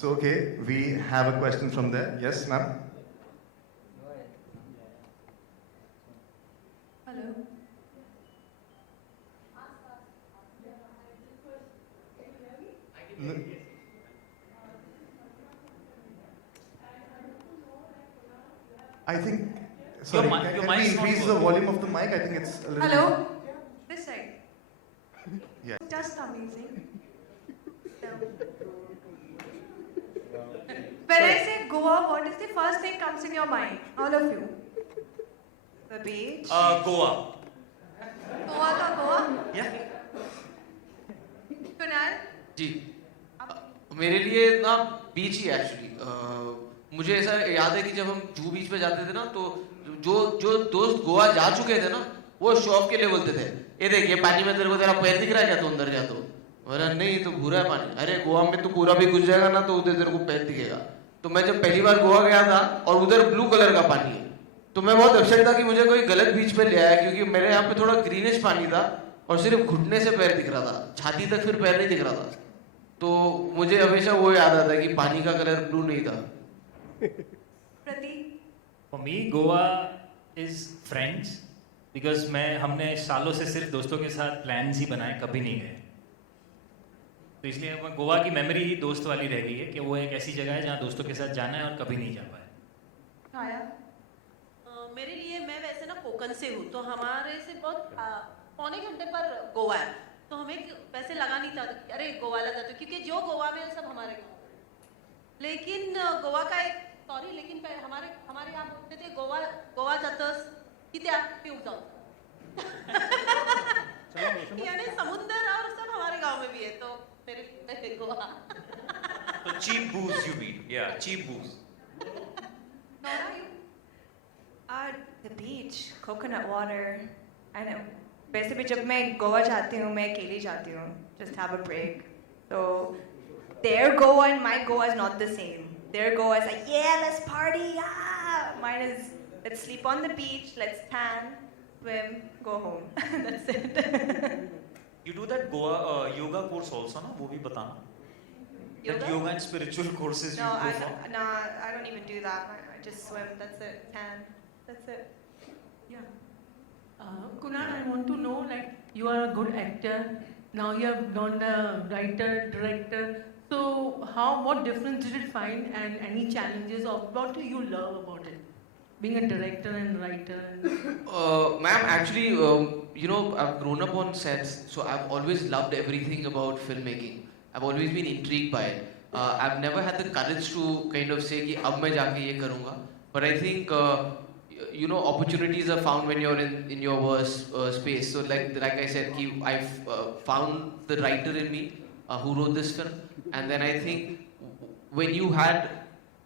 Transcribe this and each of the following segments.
So, okay, we have a question from there. Yes, ma'am? Hello. N- I think, sorry, Your can mic we is not increase the working. volume of the mic? I think it's a little... Hello. This side. Yeah. Just amazing. When I say Goa, what is the first thing comes in your mind? All of you. The beach. Goa. Goa का Goa. Yeah. Kunal. जी मेरे लिए ना बीच ही actually मुझे ऐसा याद है कि जब हम जूहू बीच पे जाते थे ना तो जो जो दोस्त गोवा जा चुके थे ना वो शौक के लिए बोलते थे ये देखिए पानी में तेरे को तेरा पैर दिख रहा है क्या, तो अंदर जा तो बोला नहीं तो भूरा है पानी, अरे गोवा में तो पूरा भी घुस जाएगा ना तो उधर तेरे को पैर दिखेगा। तो मैं जब पहली बार गोवा गया था और उधर ब्लू कलर का पानी है तो मैं बहुत अपसेट था कि मुझे कोई गलत बीच पे ले आया, क्योंकि मेरे यहाँ पे थोड़ा ग्रीनिश पानी था और सिर्फ घुटने से पैर दिख रहा था, छाती तक फिर पैर नहीं दिख रहा था। तो मुझे हमेशा वो याद आता है कि पानी का कलर ब्लू नहीं था। Prateek. For me, Goa is friends because हमने सालों से सिर्फ दोस्तों के साथ प्लान्स ही बनाए, कभी नहीं गए। तो इसलिए गोवा की मेमोरी ही दोस्त वाली रह गई है कि वो एक ऐसी जगह है जहाँ दोस्तों के साथ जाना है और कभी नहीं जा पाए। Kaya. मेरे लिए मैं वैसे ना कोकण से हूँ तो हमारे से बहुत पौने घंटे पर गोवा है, तो हमें वैसे लगा नहीं था कि अरे गोवा लगा जाते, क्योंकि जो गोवा में है सब हमारे गाँव। लेकिन गोवा का एक सॉरी लेकिन हमारे यहाँ बोलते थे गोवा जातस कित्या पिऊ जाओ यानी समुद्र और सब हमारे गाँव में भी है, तो मेरे गोवा। तो cheap booze you mean? Yeah, cheap booze. Nora, you. The beach, coconut water. I know. वैसे भी जब मैं गोवा जाती हूँ मैं अकेली जाती हूँ, just have a break. So their Goa and my Goa is not the same. Their Goa is like, yeah, let's party, yeah. Mine is, let's sleep on the beach, let's tan, swim, go home. That's it. You do that Goa yoga course also, na? वो भी बताना. That yoga and spiritual courses No, you go I for. I don't even do that. I just swim. That's it. Tan. That's it. Yeah. Kunal, I want to know, like, you are a good actor. Now you have gone the writer, director. So, what difference did it find, and any challenges, or what do you love about it? Being a director and writer. Ma'am, actually, I've grown up on sets, so I've always loved everything about filmmaking. I've always been intrigued by it. I've never had the courage to kind of say कि अब मैं जाके ये करूँगा. But I think opportunities are found when you're in your space. So like I said, I've found the writer in me who wrote this film, and then I think when you had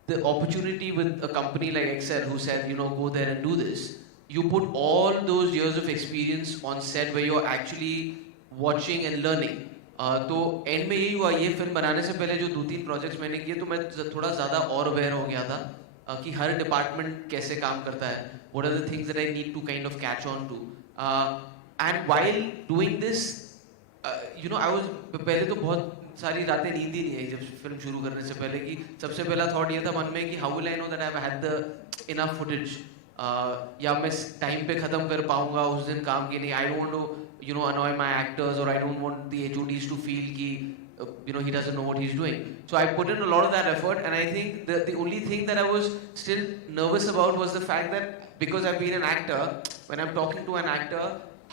the opportunity with a company like Excel who said, go there and do this, you put all those years of experience on set where you're actually watching and learning. तो and में यही हुआ, ये film बनाने से पहले जो 2-3 projects मैंने किए तो मैं थोड़ा ज़्यादा और अवेयर हो गया था कि हर डिपार्टमेंट कैसे काम करता है, what are the things that I need to kind of catch on to, and while doing this I was पहले तो बहुत सारी रातें नींद ही नहीं आई जब फिल्म शुरू करने से पहले, कि सबसे पहला थॉट ये था मन में कि how will I know that I have had the enough footage, या मैं टाइम पे ख़त्म कर पाऊंगा उस दिन काम की नहीं. I don't want to annoy my actors, or I don't want the HODs to feel ki he doesn't know what he's doing. So I put in a lot of that effort, and I think the only thing that I was still nervous about was the fact that because I've been an actor, when I'm talking to an actor,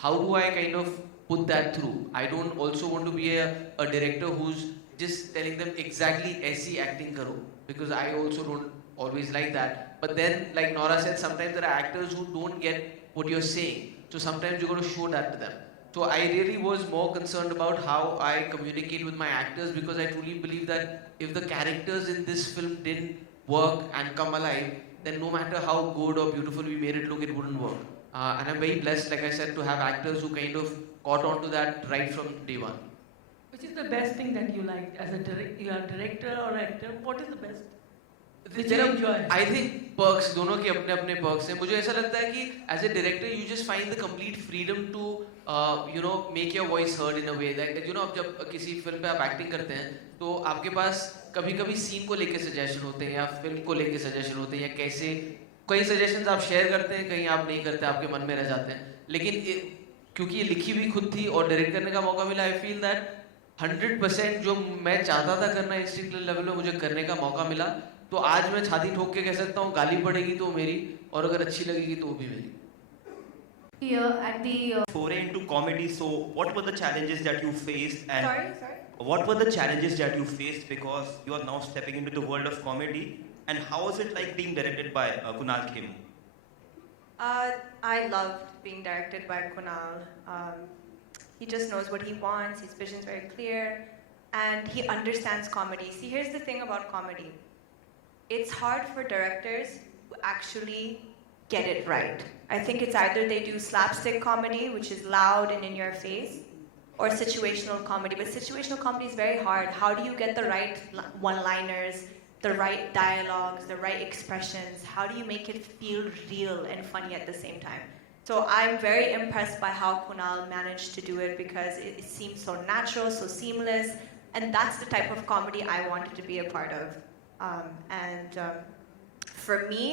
how do I kind of put that through? I don't also want to be a director who's just telling them exactly aisi acting karo, because I also don't always like that. But then, like Nora said, sometimes there are actors who don't get what you're saying, so sometimes you've got to show that to them. So I really was more concerned about how I communicate with my actors, because I truly believe that if the characters in this film didn't work and come alive, then no matter how good or beautiful we made it look, it wouldn't work. And I'm very blessed, like I said, to have actors who kind of caught on to that right from day one. Which is the best thing that you like as a director or actor? What is the best? Which you enjoy. I think perks दोनों के अपने अपने perks हैं. मुझे ऐसा लगता है कि as a director you just find the complete freedom to you know make your voice heard in a way that you know जब किसी फिल्म पे आप एक्टिंग करते हैं तो आपके पास कभी कभी सीन को लेके सजेशन होते हैं या फिल्म को लेके सजेशन होते हैं या कैसे कई सजेशंस आप शेयर करते हैं कहीं आप नहीं करते आपके मन में रह जाते हैं. लेकिन क्योंकि ये लिखी हुई खुद थी और डायरेक्ट करने का मौका मिला आई फील दैट 100% जो मैं चाहता था करना इंस्टिंक्ट लेवल में मुझे करने का मौका मिला. तो आज मैं छाती ठोक के कह सकता हूँ गाली पड़ेगी तो मेरी और अगर अच्छी लगेगी तो वो भी मेरी. Here at the Foray into comedy. So, what were the challenges that you faced, and Sorry. what were the challenges that you faced because you are now stepping into the world of comedy? And how was it like being directed by Kunal Kim? I loved being directed by Kunal. He just knows what he wants. His vision's very clear, and he understands comedy. See, here's the thing about comedy. It's hard for directors to actually get it right. I think it's either they do slapstick comedy, which is loud and in your face, or situational comedy. But situational comedy is very hard. How do you get the right one-liners, the right dialogues, the right expressions? How do you make it feel real and funny at the same time? So I'm very impressed by how Kunal managed to do it because it seems so natural, so seamless, and that's the type of comedy I wanted to be a part of. For me,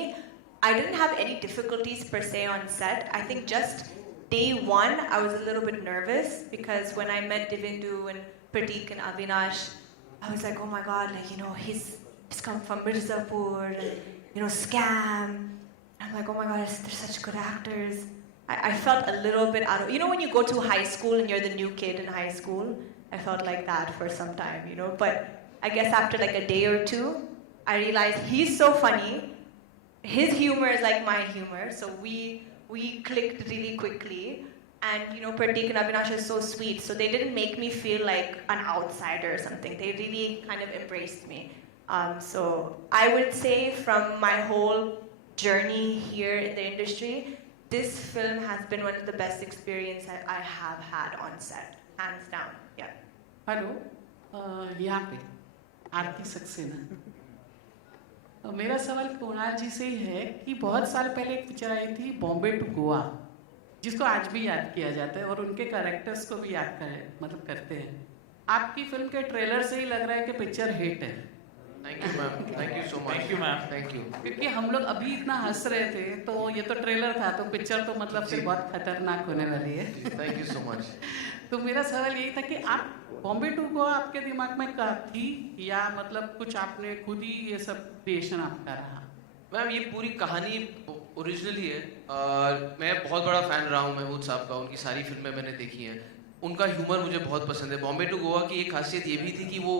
I didn't have any difficulties per se on set. I think just day one, I was a little bit nervous because when I met Divindu and Pratik and Avinash, I was like, oh my God, like, you know, he's come from Mirzapur, and, you know, Scam. I'm like, oh my God, they're such good actors. I felt a little bit out of, you know, when you go to high school and you're the new kid in high school, I felt like that for some time, you know, but I guess after like a day or two, I realized he's so funny. His humor is like my humor, so we clicked really quickly. And you know, Pratik and Avinash are so sweet, so they didn't make me feel like an outsider or something. They really kind of embraced me. So I would say from my whole journey here in the industry, this film has been one of the best experiences I have had on set, hands down. Yeah. Hello यहाँ पे आरती सक्सेना. मेरा सवाल कुणाल जी से ही है कि बहुत साल पहले एक पिक्चर आई थी बॉम्बे टू गोवा, जिसको आज भी याद किया जाता है और उनके कैरेक्टर्स को भी याद करते हैं. आपकी फिल्म के ट्रेलर से ही लग रहा है कि पिक्चर हिट है. Thank you ma'am. Thank you so much. Thank you, ma'am. Thank you. क्योंकि हम लोग अभी इतना हंस रहे थे, तो ये तो ट्रेलर था, तो पिक्चर तो मतलब फिर बहुत खतरनाक होने वाली है. Thank you so much. तो मेरा सवाल यही था कि आप बॉम्बे टू गोवा आपके दिमाग में थी या मतलब कुछ आपने खुद ही ये सब क्रिएशन आपका रहा? मैम ये पूरी कहानी ओरिजिनली है. मैं बहुत बड़ा फैन रहा हूँ महमूद साहब का. उनकी सारी फिल्में मैंने देखी हैं. उनका ह्यूमर मुझे बहुत पसंद है. बॉम्बे टू गोवा की एक खासियत ये भी थी कि वो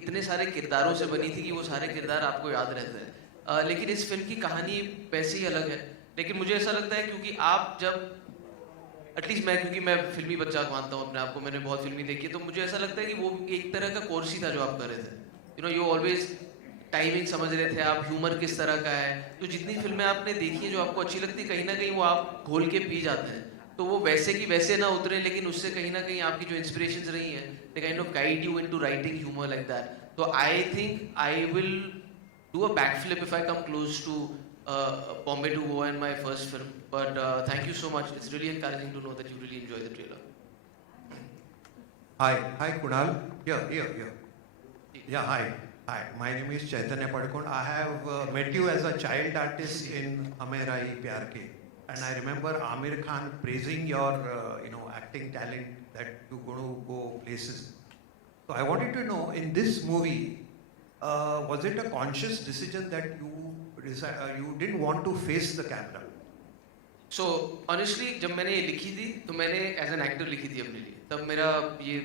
इतने सारे किरदारों से बनी थी कि वो सारे किरदार आपको याद रहते हैं. लेकिन इस फिल्म की कहानी वैसे ही अलग है. लेकिन मुझे ऐसा लगता है क्योंकि आप जब एटलीस्ट मैं क्योंकि मैं फिल्मी बच्चा मानता हूँ अपने आप को, मैंने बहुत फिल्मी देखी है, तो मुझे ऐसा लगता है कि वो एक तरह का कोर्स ही था जो आप कर रहे थे. You know you always timing समझ रहे थे आप, ह्यूमर किस तरह का है. तो जितनी फिल्में आपने देखी हैं जो आपको अच्छी लगती कहीं ना कहीं वो आप घोल के पी जाते हैं. तो वो वैसे की वैसे ना उतरे, लेकिन उससे कहीं ना कहीं आपकी जो इंस्पिरेशंस रही हैं they kind of guide you into writing humour like that. तो I think I will do a backflip if I come close to Bombay to Goa in my first film. But thank you so much. It's really encouraging to know that you really enjoy the trailer. Hi Kunal. Yeah. Hi. My name is Chaitanya Padkon. I have met you as a child artist in Hame Rai Pyar Ke, and I remember Amir Khan praising your acting talent that you're going to go places. So I wanted to know, in this movie, was it a conscious decision that you didn't want to face the camera? So honestly, जब मैंने ये लिखी थी तो मैंने as an actor लिखी थी अपने लिए. तब मेरा ये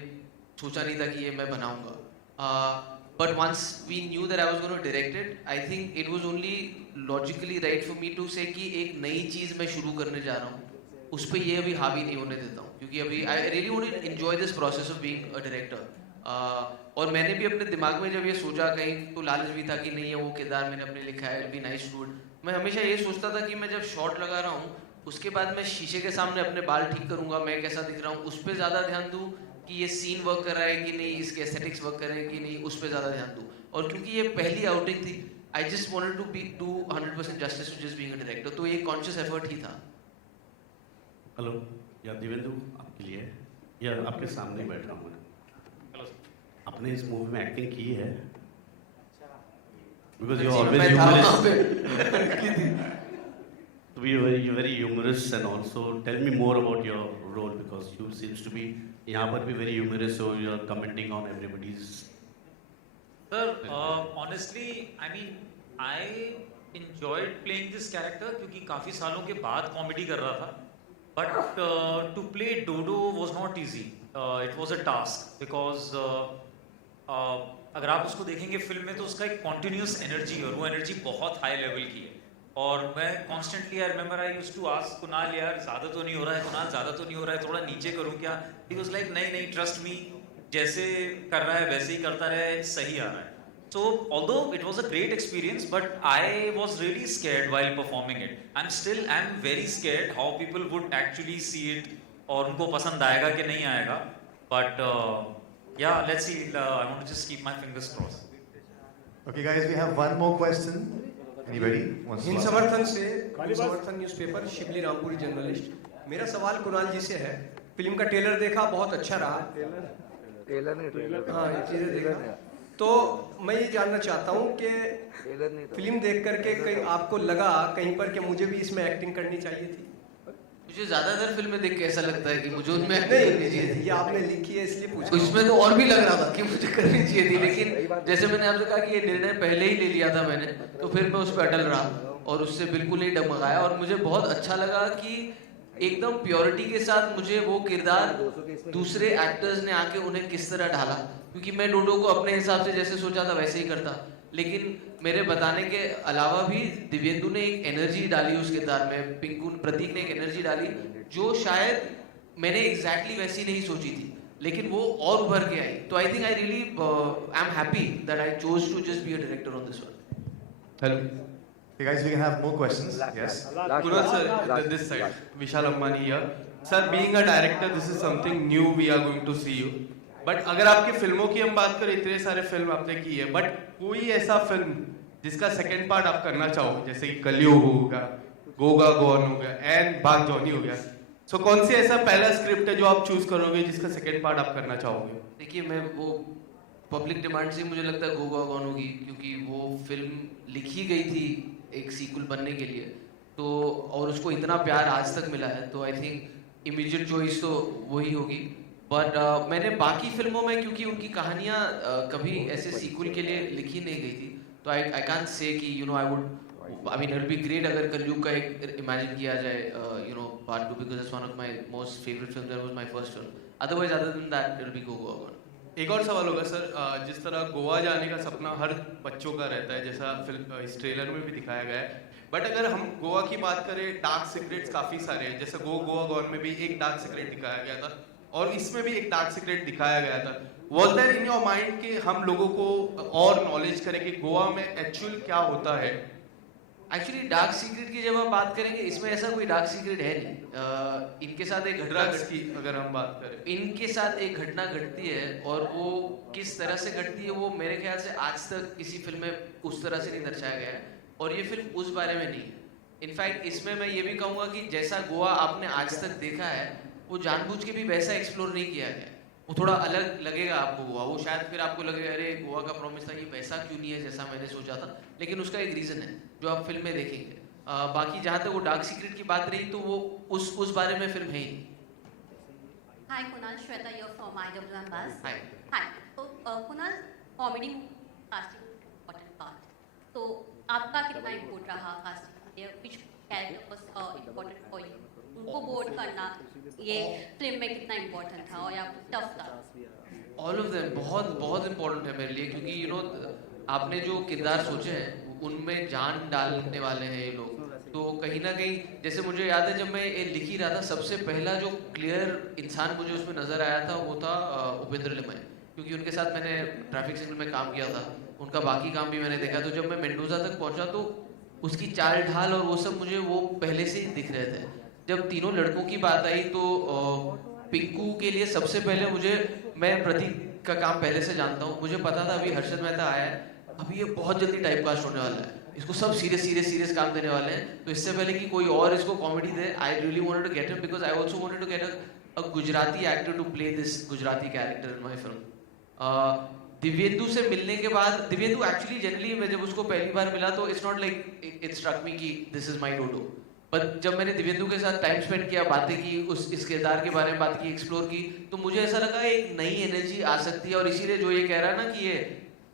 सोचा नहीं था कि ये मैं बनाऊंगा. But once we knew that I was going to direct it, I think it was only logically right for me to say कि एक नई चीज़ मैं शुरू करने जा रहा हूँ, उस पर ये अभी हावी नहीं होने देता हूँ. क्योंकि अभी I really want to enjoy this process of being a director. और मैंने भी अपने दिमाग में जब ये सोचा कहीं तो लालच भी था कि नहीं है वो किरदार मैंने अपने लिखा है, बी नाइस डूड. मैं हमेशा ये सोचता था कि मैं जब शॉट लगा रहा हूँ उसके बाद मैं शीशे के सामने अपने बाल ठीक करूँगा, मैं कैसा दिख रहा हूँ उस पर ज़्यादा ध्यान दूँ कि ये सीन वर्क कर रहा है कि नहीं, इसके एस्थेटिक्स वर्क कर रहे हैं कि नहीं, उस पर ज़्यादा ध्यान दूँ. और क्योंकि ये पहली आउटिंग थी I just wanted to do 100% justice to just being a director. तो ये conscious effort ही था. हेलो, या दिवेंदु आपके लिए या आपके सामने ही बैठ रहा हूँ मैं. आपने इस मूवी में एक्टिंग की है? Because you always मैं था वहाँ पे. humorous. So you're very humorous, and also tell me more about your role, because you seems to be यहाँ पर भी very humorous, so you're commenting on everybody's. Sir, honestly, I mean, I enjoyed playing this character क्योंकि काफी सालों के बाद comedy कर रहा था. But to play Dodo was not easy. It was a task because अगर आप उसको देखेंगे फिल्म में तो उसका एक continuous energy है और वो energy बहुत high level की है. और मैं constantly I remember I used to ask Kunal यार ज़्यादा तो नहीं हो रहा है, कुणाल ज़्यादा तो नहीं हो रहा है, थोड़ा नीचे करूँ क्या? He was like नहीं नहीं trust me, जैसे कर रहा है वैसे ही करता रहे, सही आ रहा है. So although it was a great experience, but I was really scared while performing it. I'm very scared how people would actually see it और उनको पसंद आएगा कि नहीं आएगा. But yeah, let's see. I want to just keep my fingers crossed. Okay, guys, we have one more question. Anybody wants to Hind ask? समर्थन से हिंद समर्थन न्यूज़पेपर शिबली रामपुरी जर्नलिस्ट. मेरा सवाल कुणाल जी से है. फिल्म का ट्रेलर देखा, बहुत अच्छा रहा. हाँ, ये चीज़ें देखा. तो मैं ये जानना चाहता हूँ कि फिल्म देख करके कहीं आपको लगा कहीं पर कि मुझे भी इसमें एक्टिंग करनी चाहिए थी? मुझे ज़्यादातर फिल्में देख के ऐसा लगता है कि मुझे उनमें नहीं, acting करनी चाहिए थी. ये आपने लिखी है इसलिए पूछा. तो इसमें तो और भी लग रहा था कि मुझे करनी चाहिए थी, लेकिन जैसे मैंने आपसे कहा कि ये निर्णय पहले ही ले लिया था मैंने, तो फिर मैं उस पर अटल रहा और उससे बिल्कुल नहीं डगमगाया. और मुझे बहुत अच्छा लगा कि एकदम प्योरिटी के साथ मुझे वो किरदार दूसरे एक्टर्स ने आके उन्हें किस तरह ढाला. क्योंकि मैं डोडो को अपने हिसाब से जैसे सोचा था वैसे ही करता, लेकिन मेरे बताने के अलावा भी दिव्येंदु ने एक एनर्जी डाली उस किरदार में, पिंकू प्रतीक ने एक एनर्जी डाली जो शायद मैंने एग्जैक्टली वैसी नहीं सोची थी, लेकिन वो और उभर के आई. तो I think I really I am happy that I chose to just be a director on this one. Hello. Hey guys, we can have more questions. Yes. Kunal sir, this side, Vishal Ambani here. Sir, being a director, this is something new we are going to see you. But अगर आपकी फिल्मों की हम बात करें, इतने सारे film आपने की है, बट कोई ऐसा फिल्म जिसका सेकंड पार्ट आप करना चाहो, जैसे कि कलयुग होगा, गोगा गॉन हो गया, एंड बाग जॉनी हो गया. सो कौन सी ऐसा पहला स्क्रिप्ट है जो आप चूज करोगे जिसका सेकंड पार्ट आप करना चाहोगे? देखिए, मैं वो पब्लिक डिमांड से मुझे लगता है गोगा गॉन होगी, क्योंकि वो फिल्म लिखी गई थी एक सीक्वल बनने के लिए, तो और उसको इतना प्यार आज तक मिला है, तो आई थिंक इमीडिएट चॉइस तो वही होगी. बट मैंने बाकी फिल्मों में क्योंकि उनकी कहानियाँ कभी ऐसे सीक्वल के लिए लिखी नहीं गई थी, तो आई कांट से कि you know I mean it will be great अगर कलयुग का एक इमेजिन किया जाए you know part 2, because it's one of my most favourite film, that was my first film. Otherwise other than that it will be Goga gone. एक और सवाल होगा सर, जिस तरह गोवा जाने का सपना हर बच्चों का रहता है, जैसा फिल्म इस ट्रेलर में भी दिखाया गया है, बट अगर हम गोवा की बात करें, डार्क सीक्रेट्स काफ़ी सारे हैं. जैसे गोवा गॉन में भी एक डार्क सीक्रेट दिखाया गया था और इसमें भी एक डार्क सीक्रेट दिखाया गया था. Was there in your mind कि हम लोगों को और नॉलेज करें कि गोवा में एक्चुअल क्या होता है? एक्चुअली डार्क सीक्रेट की जब आप बात करेंगे, इसमें ऐसा कोई डार्क सीक्रेट है नहीं. इनके साथ एक घटना की अगर हम बात करें, इनके साथ एक घटना घटती है और वो किस तरह से घटती है वो मेरे ख्याल से आज तक किसी फिल्म में उस तरह से नहीं दर्शाया गया है, और ये फिल्म उस बारे में नहीं है. इनफैक्ट इसमें मैं ये भी कहूँगा कि जैसा गोवा आपने आज तक देखा है, वो जानबूझ के भी वैसा एक्सप्लोर नहीं किया गया. वो थोड़ा अलग लगेगा आपको गोवा, वो शायद फिर आपको लगेगा अरे गोवा का प्रॉमिस था, ये वैसा क्यों नहीं है जैसा मैंने सोचा था, लेकिन उसका एक रीज़न है जो आप फिल्म में देखेंगे. बाकी जहाँ तक वो डार्क सीक्रेट की बात रही, तो वो उस बारे में फिल्म है ही. Hi Kunal, Shweta here from IWM Buzz. Hi. Hi. So Kunal, comedy casting important part. तो आपका कितना इम्पोर्ट रहा casting? Which character was important for you? उनको बोर्ड करना ये फिल्म में कितना इम्पोर्टेंट था और या टफ था? ऑल ऑफ देम बहुत बहुत इम्पोर्टेंट है मेरे लिए, क्योंकि यू नो आपने जो किरदार सोचे हैं उनमें जान डालने वाले हैं ये लोग. तो कहीं ना कहीं जैसे मुझे याद है जब मैं ये लिख ही रहा था, सबसे पहला जो क्लियर इंसान मुझे उसमें नज़र आया था वो था उपेंद्र लिमय, क्योंकि उनके साथ मैंने ट्रैफिक सिग्नल में काम किया था, उनका बाकी काम भी मैंने देखा. तो जब मैं मेंडोजा तक पहुंचा तो उसकी चाल ढाल और वो सब मुझे वो पहले से ही दिख रहे थे. जब तीनों लड़कों की बात आई तो पिंकू के लिए सबसे पहले मैं प्रतीक का काम पहले से जानता हूँ, मुझे पता था अभी हर्षद मेहता आया है अभी ये बहुत जल्दी टाइप कास्ट होने वाला है, इसको सब सीरियस काम देने वाले हैं, तो इससे पहले कि कोई और इसको कॉमेडी दे, I really wanted to get him because I also wanted to get a Gujarati actor to play this Gujarati character in my film. Divyendu से मिलने के बाद, दिव्येंदु एक्चुअली जनरली मैं जब उसको पहली बार मिला तो it's not like it struck me कि दिस इज माय डोडो, पर जब मैंने दिव्येंदु के साथ टाइम स्पेंड किया, बातें की, इस किरदार के बारे में बात की, एक्सप्लोर की, तो मुझे ऐसा लगा एक नई एनर्जी आ सकती है. और इसीलिए जो ये कह रहा है ना कि ये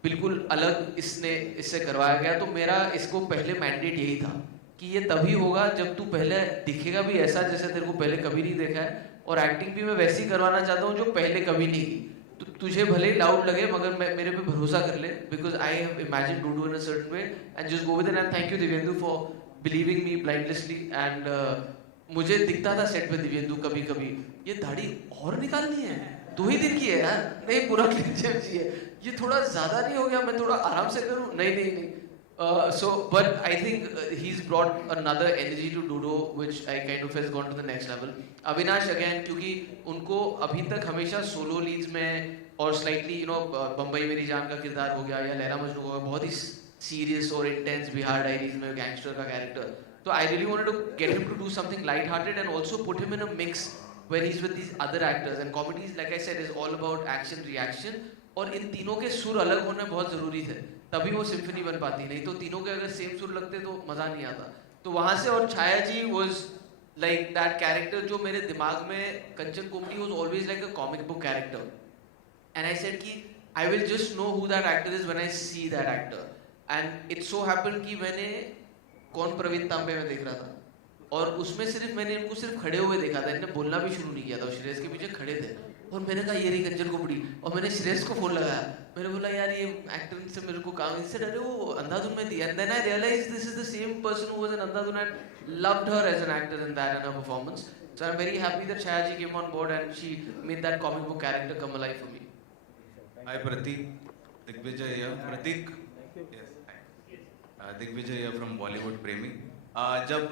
बिल्कुल अलग इससे करवाया गया, तो मेरा इसको पहले मैंडेट यही था कि ये तभी होगा जब तू पहले दिखेगा भी ऐसा जैसे तेरे को पहले कभी नहीं देखा है, और एक्टिंग भी मैं वैसी करवाना चाहता हूँ जो पहले कभी नहीं की. तो तुझे भले ही लाउड लगे मगर मेरे पे भरोसा कर ले, because I have imagine Dodo in a certain way and just go with it. And thank you Divyendu for believing me blindlessly. And मुझे दिखता था सेट पे दिव्येंदु कभी कभी, ये दाढ़ी और निकालनी है, 2 ही दिन की है यार, नहीं पूरा क्लीन शेव चाहिए, ये थोड़ा ज्यादा नहीं हो गया, मैं थोड़ा आराम से करूं, नहीं. So but I think he's brought another energy to Dodo which I kind of has gone to the next level. Avinash again, क्योंकि उनको अभी तक हमेशा सोलो लीड्स में और स्लाइटली बम्बई मेरी जान का किरदार हो गया या लैला मजनू हो गया, बहुत ही सीरियस और इंटेंस बिहार डायरीज में गैंगस्टर का कैरेक्टर, तो I really wanted to get him to do something light-hearted and also put him in a mix where he's with these other actors. And comedies, like I said, is all about action reaction, और इन तीनों के सुर अलग होने बहुत जरूरी थे, तभी वो सिम्फनी बन पाती, नहीं तो तीनों के अगर सेम सुर लगते तो मजा नहीं आता. तो वहां से, और Chhaya ji was like that character जो मेरे दिमाग में, Kanchan Komti was always like a comic book character, and I said कि I will just know who that actor is when I see that actor. And it so happened कि मैंने कौन प्रवीण तांबे में देख रहा था, और उसमें सिर्फ मैंने इनको सिर्फ खड़े हुए देखा था, इन्होंने बोलना भी शुरू नहीं किया था, श्रेयस के पीछे खड़े थे, और मैंने कहा ये रही कंचन कोमटी, और मैंने श्रेयस को फोन लगाया, मैंने बोला यार ये एक्टर से मेरे को काम, इससे डरे वो अंधाधुन में थी, and then I realized this is the same person who was in Andhadhun and loved her as an actor in that and her performance. So I am very happy that Chhaya ji came on board and she made that comic book character come alive for me. Hi Prateek, Digvijay here. Prateek, Digvijay here from Bollywood प्रेमी. जब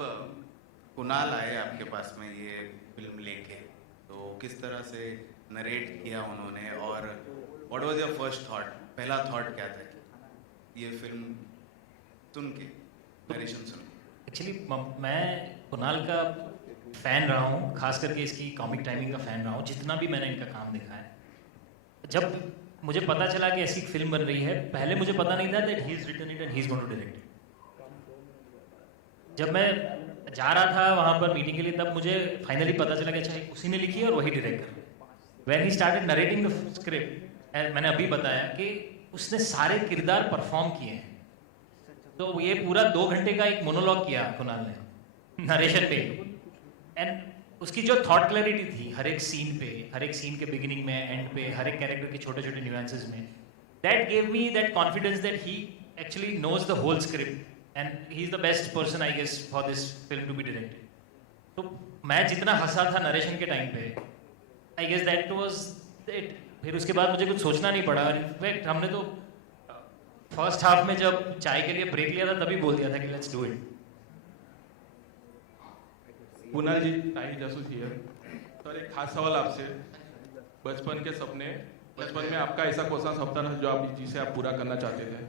कुणाल आए आपके पास में ये film लेके, तो किस तरह से नरेट किया उन्होंने, और what was your first thought, पहला थॉट क्या था ये फिल्म सुन के, नरेशन सुन के? एक्चुअली मैं कुणाल का फ़ैन रहा हूँ, खास करके इसकी कॉमिक टाइमिंग का फ़ैन रहा हूँ, जितना भी मैंने इनका काम देखा है. जब मुझे पता चला कि ऐसी फिल्म बन रही है, पहले मुझे पता नहीं था that he is written it and he is going to direct it. जब मैं जा रहा था वहाँ पर मीटिंग के लिए, तब मुझे फाइनली पता चला कि अच्छा उसी ने लिखी है और वही डायरेक्ट कर. When he started narrating the script, मैंने अभी बताया कि उसने सारे किरदार परफॉर्म किए हैं, तो ये पूरा 2 घंटे का एक मोनोलॉग किया कुणाल ने नरेशन पे, एंड उसकी जो थॉट क्लैरिटी थी हर एक सीन पे, हर एक सीन के बिगिनिंग में, एंड पे, हर एक कैरेक्टर के छोटे छोटे न्यूएंसेस में, that gave me that confidence that he actually knows the whole script and he is the best person I guess for this film to be directed. तो मैं जितना हंसा था नरेशन के टाइम पे, I guess that was it. फिर उसके बाद मुझे कुछ सोचना नहीं पड़ा. इनफैक्ट हमने तो फर्स्ट हाफ में जब चाय के लिए ब्रेक लिया था तभी बोल दिया था कि लेट्स डू इट. कुणाल जी, ताही जासूस हियर. सर एक खास सवाल आपसे, बचपन के सपने, बचपन में आपका ऐसा कौन सा सपना था जो आप जिसे आप पूरा करना चाहते थे?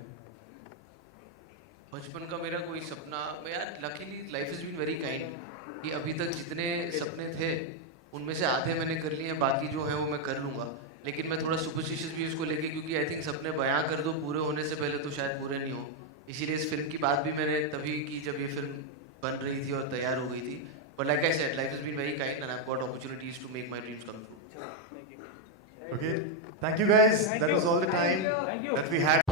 बचपन का मेरा कोई सपना, यार luckily life is been very kind कि अभी तक जितने सपने थे उनमें से आधे मैंने कर लिए हैं, बाकी जो है वो मैं कर लूँगा. लेकिन मैं थोड़ा सुपरस्टिशियस भी इसको लेके, क्योंकि आई थिंक सपने बयां कर दो पूरे होने से पहले तो शायद पूरे नहीं हो, इसीलिए इस फिल्म की बात भी मैंने तभी की जब ये फिल्म बन रही थी और तैयार हो गई थी. But like I said, life has been very kind and I have got opportunities to make my dreams come true. Okay, thank you guys. That was all the time that we had.